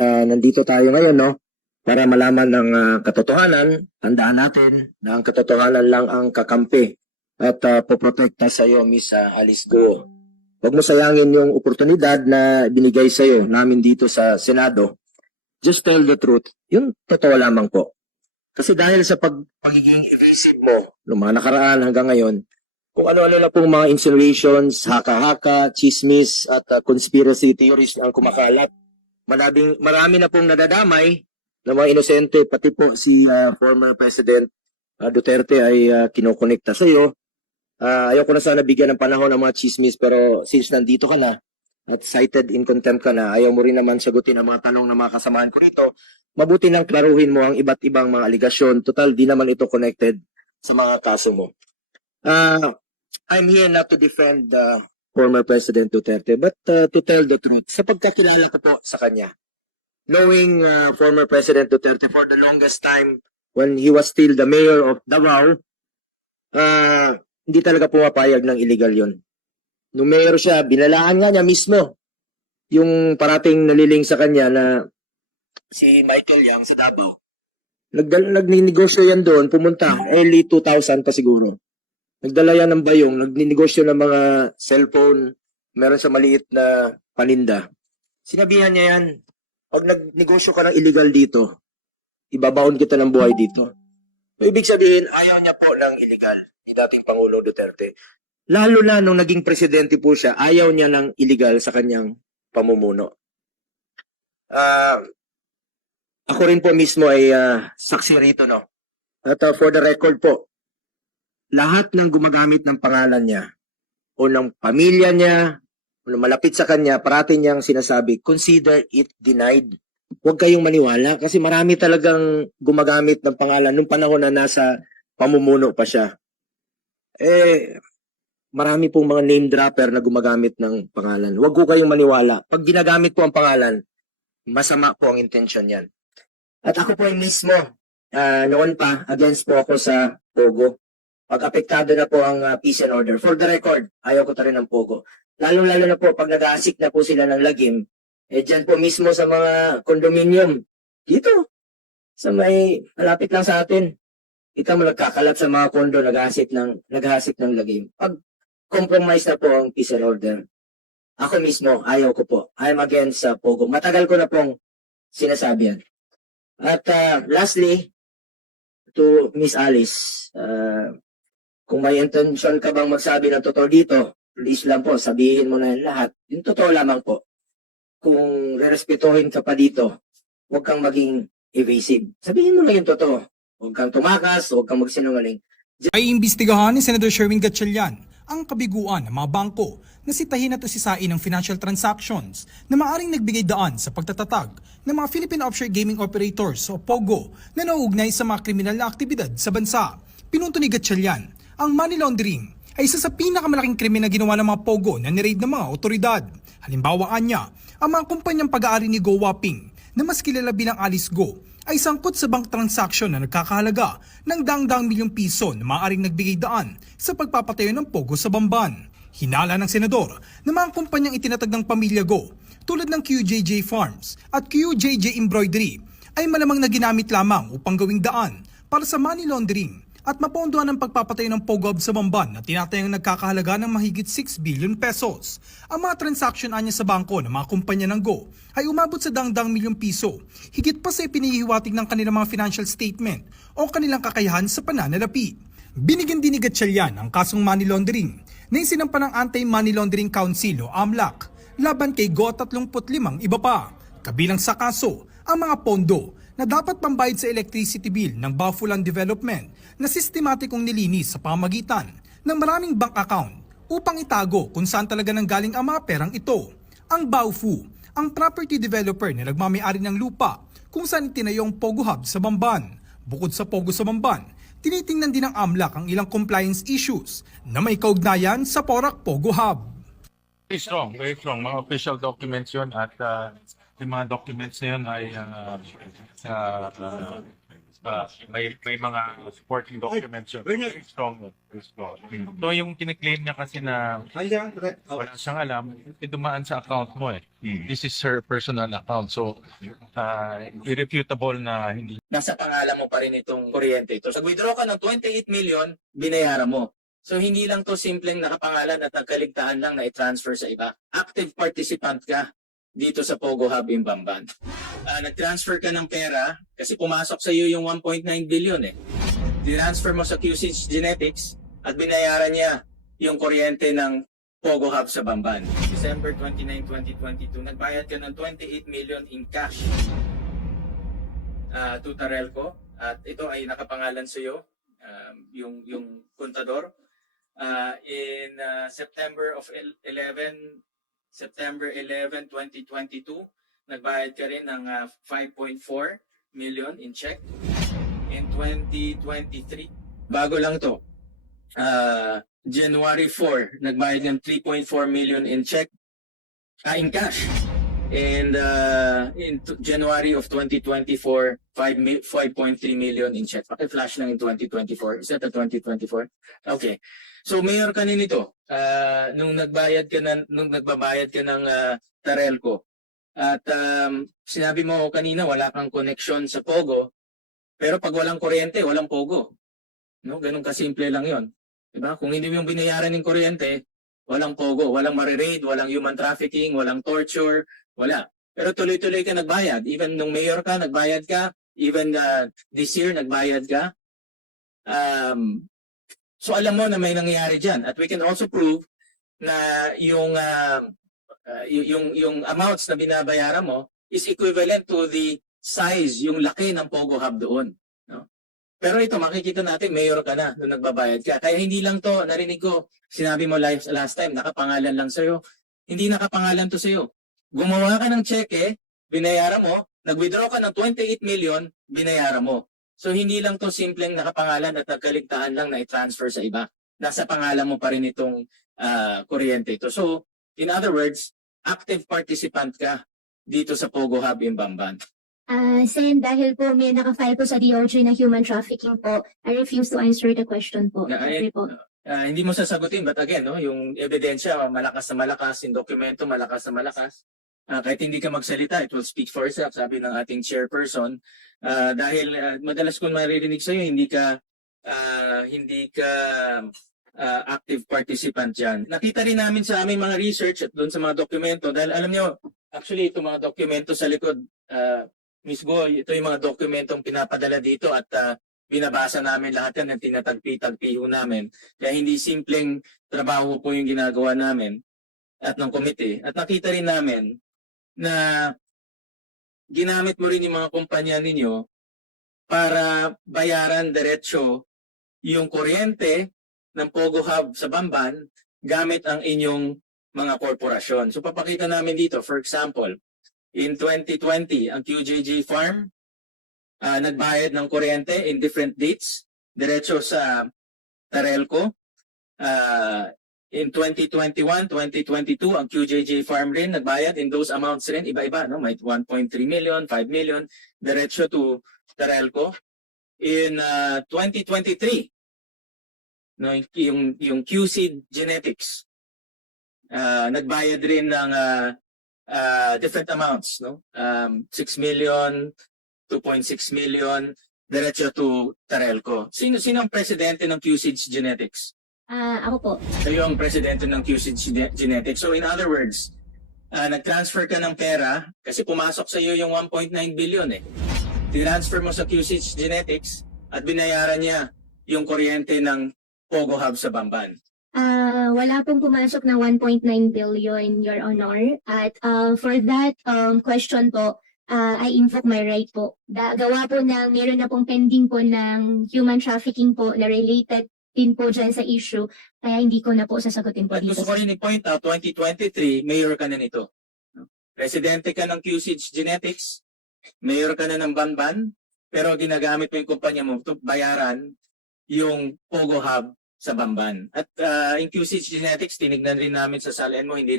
nandito tayo ngayon, no? Para malaman ng katotohanan. Tandaan natin na ang katotohanan lang ang kakampi at poprotekta sa iyo, Miss Alice Go. Huwag mo sayangin yung oportunidad na binigay sa iyo namin dito sa Senado. Just tell the truth. Yung totoo lamang po. Kasi dahil sa pagiging evasive mo noong mga nakaraan hanggang ngayon, kung ano-ano na pong mga insinuations, haka-haka, chismis at conspiracy theories ang kumakalat. Marami na pong nadadamay ng mga inosente, pati po si former President Duterte ay kinokonekta sa iyo. Ayoko na sana bigyan ng panahon ng mga chismis, pero since nandito ka na at cited in contempt ka na, ayaw mo rin naman sagutin ang mga tanong ng mga kasamahan ko rito, mabuti nang klaruhin mo ang iba't ibang mga aligasyon. Total, di naman ito connected sa mga kaso mo. I'm here not to defend former President Duterte, but to tell the truth. Sa pagkakilala ko po sa kanya, knowing former President Duterte for the longest time when he was still the mayor of Davao, hindi talaga pumapayag ng illegal yon. Nung mayor siya, binalaan nga niya mismo yung parating naliling sa kanya na si Michael Yang sa Davao. Nagninegosyo yan doon, pumunta, early 2000 pa siguro. Nagdala yan ng bayong, nagninegosyo ng mga cellphone, meron sa maliit na paninda. Sinabihan niya yan, pag nagnegosyo ka ng illegal dito, ibabaon kita ng buhay dito. So, ibig sabihin, ayaw niya po ng illegal ni dating Pangulong Duterte. Lalo na nung naging presidente po siya, ayaw niya ng illegal sa kanyang pamumuno. Ako rin po mismo ay saksi rito, no? At for the record po, lahat ng gumagamit ng pangalan niya o ng pamilya niya o ng malapit sa kanya, parati niyang sinasabi, consider it denied. Huwag kayong maniwala kasi marami talagang gumagamit ng pangalan nung panahon na nasa pamumuno pa siya. Marami pong mga name dropper na gumagamit ng pangalan. Huwag ko kayong maniwala. Pag ginagamit po ang pangalan, masama po ang intention yan. At ako po ay mismo, noon pa, against po ako sa Pogo. Pag apektado na po ang peace and order. For the record, ayaw ko ta rin ng Pogo. Lalo-lalo na po, pag nag-aasik na po sila ng lagim, dyan po mismo sa mga condominium, dito, sa may, malapit lang sa atin, kita mo nagkakalat sa mga kondo, nag-aasik ng lagim. Pag compromise na po ang peace and order, ako mismo, ayaw ko po. I'm against Pogo. Matagal ko na pong sinasabi yan. At lastly, to Miss Alice, kung may intention ka bang magsabi ng totoo dito, please lang po, sabihin mo na lahat. Yung totoo lamang po. Kung rerespetuhin ka pa dito, huwag kang maging evasive. Sabihin mo lang yung totoo. Huwag kang tumakas, huwag kang magsinungaling. Ay imbestigahan ni Senator Sherwin Gatchalian ang kabiguan ng mga bangko na sitahin at usisain ng financial transactions na maaring nagbigay daan sa pagtatatag ng mga Philippine Offshore Gaming Operators o POGO na nauugnay sa mga kriminal na aktibidad sa bansa. Pinunto ni Gatchalian, ang money laundering ay isa sa pinakamalaking krimen na ginawa ng mga POGO na niraid ng mga otoridad. Halimbawa niya, ang mga kumpanyang pag-aari ni Go Waping na mas kilala bilang Alice Go ay sangkot sa bank transaction na nagkakahalaga ng daang-daang milyong piso na maaaring nagbigay daan sa pagpapatayo ng Pogo sa Bamban. Hinala ng senador na mga kumpanyang itinatag ng pamilya Go tulad ng QJJ Farms at QJJ Embroidery ay malamang na ginamit lamang upang gawing daan para sa money laundering at mapondohan ng pagpapatayo ng Pogo sa Bamban na tinatayang nagkakahalaga ng mahigit 6 billion pesos. Ang mga transaction anya sa bangko ng mga kumpanya ng Go ay umabot sa daang-daang milyong piso, higit pa sa ipinihiwatig ng kanilang mga financial statement o kanilang kakayahan sa pananalapi. Binigyan din ni Gatchalian ang kasong money laundering na isinampa ng Anti-Money Laundering Council o AMLAC laban kay Go 35 iba pa. Kabilang sa kaso ang mga pondo na dapat pambayad sa electricity bill ng Baofulan Development na sistematikong nilinis sa pamagitan ng maraming bank account upang itago kung saan talaga nanggaling ang mga perang ito. Ang Baofu, ang property developer na nagmamayari ng lupa kung saan itinayo ang Pogo Hub sa Bamban. Bukod sa Pogo sa Bamban, tinitingnan din ng AMLAC ang ilang compliance issues na may kaugnayan sa Porac Pogo Hub. Very strong, very strong. Mga official documents yun at yung mga documents na yun ay may mga supporting documents yun. Very strong yun. Very strong. So yung kiniklaim niya kasi na wala siyang alam, dumaan sa account mo eh. This is her personal account. So, irrefutable na hindi. Nasa pangalan mo pa rin itong kuryente ito. So, withdraw ka ng 28 million, binayaran mo. So, hindi lang to simpleng nakapangalan at nagkaligtaan lang na i-transfer sa iba. Active participant ka dito sa Pogo Hub in Bamban. Nag-transfer ka ng pera kasi pumasok sa iyo yung 1.9 billion eh. Transfer mo sa QC Genetics at binayaran niya yung kuryente ng Pogo Hub sa Bamban. December 29, 2022, nagbayad ka ng 28 million in cash to Tarelco at ito ay nakapangalan sa iyo, yung kontador. In September 11, 2022, nagbayad ka rin ng 5.4 million in check. In 2023, bago lang to, January 4, nagbayad ng 3.4 million in check, in cash. And in January of 2024, 5.3 million in check. Paki-flash lang in 2024. Is that the 2024? Okay. So mayor ka nito nung nagbayad ka nung nagbabayad ka ng Tarelco. At sinabi mo kanina wala kang connection sa Pogo, pero pag walang kuryente, walang Pogo. No, ganun kasimple lang 'yon. 'Di ba? Kung hindi mo yung binayaran ng kuryente, walang Pogo, walang mare-raid, walang human trafficking, walang torture, wala. Pero tuloy-tuloy ka nagbayad. Even nung mayor ka, nagbayad ka. Even this year, nagbayad ka. So alam mo na may nangyayari dyan. At we can also prove na yung amounts na binabayaran mo is equivalent to the size, yung laki ng Pogo Hub doon. No? Pero ito, makikita natin, mayor ka na nung nagbabayad ka. Kaya hindi lang to, narinig ko, sinabi mo last time, nakapangalan lang sa'yo. Hindi nakapangalan to sa'yo. Gumawa ka ng cheque, binayaran mo, nag-withdraw ka ng 28 million, binayaran mo. So hindi lang to simpleng nakapangalan at nagkaligtaan lang na i-transfer sa iba. Nasa pangalan mo pa rin itong kuryente ito. So, in other words, active participant ka dito sa Pogo Hub in Bamban. Sen, dahil po may nakafile po sa DOJ na human trafficking po, I refuse to answer the question po. Sorry po. Hindi mo sasagutin, but again, no, yung ebidensya, malakas na malakas, yung dokumento, malakas na malakas. Kahit hindi ka magsalita, it will speak for itself, sabi ng ating chairperson. Dahil madalas kong maririnig sa'yo, hindi ka active participant dyan. Nakita rin namin sa aming mga research at doon sa mga dokumento, dahil alam nyo, actually ito mga dokumento sa likod, Ms. Go, ito yung mga dokumentong pinapadala dito at binabasa namin lahat yan at tinatagpi-tagpi namin. Kaya hindi simpleng trabaho po yung ginagawa namin at ng komite. At nakita rin namin na ginamit mo rin yung mga kumpanya ninyo para bayaran diretsyo yung kuryente ng Pogo Hub sa Bamban gamit ang inyong mga korporasyon. So papakita namin dito, for example, in 2020, ang QJJ Farm nagbayad ng kuryente in different dates diretso sa Tarelco. In 2021, 2022, ang QJJ Farm rin nagbayad in those amounts rin, iba-iba, no? May 1.3 million, 5 million, diretso to Tarelco. In 2023, no, yung QC Genetics, nagbayad rin ng different amounts, no? 6 million, 2.6 million, diretso to Tarelco. Sino ang presidente ng QC Genetics? Ako po. Kayo ang presidente ng QC Genetics. So in other words, nag-transfer ka ng pera kasi pumasok sa iyo yung 1.9 billion eh. Transfer mo sa QC Genetics at binayaran niya yung kuryente ng Pogo Hub sa Bamban. Wala pong pumasok na 1.9 billion, Your Honor. At for that question po, I invoke my right po. Gawa po na meron na pong pending po ng human trafficking po na related din po dyan sa issue, kaya hindi ko na po sasagutin po At dito. gusto ko rin i-point out, 2023, mayor ka na nito. Presidente ka ng QC Genetics, mayor ka na ng Bamban, pero ginagamit mo yung kumpanya mo to bayaran yung Pogo Hub sa Bamban. At in QC Genetics, tinignan rin namin sa salin mo, hindi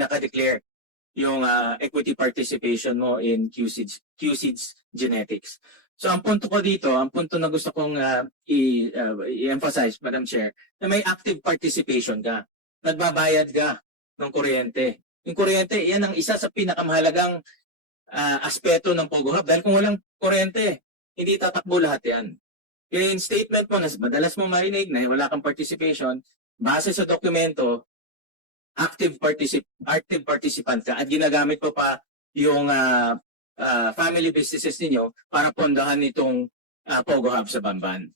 naka-declare yung equity participation mo in QC Genetics. So ang punto ko dito, ang punto na gusto kong i-emphasize, Madam Chair, na may active participation ka. Nagbabayad ka ng kuryente. Yung kuryente, yan ang isa sa pinakamahalagang aspeto ng Pogo Hub. Dahil kung walang kuryente, hindi tatakbo lahat yan. Kaya yung statement mo, na madalas mo marinig na wala kang participation, base sa dokumento, active participant ka at ginagamit mo pa yung family businesses ninyo para pondahan itong Pogo Hub sa Bamban.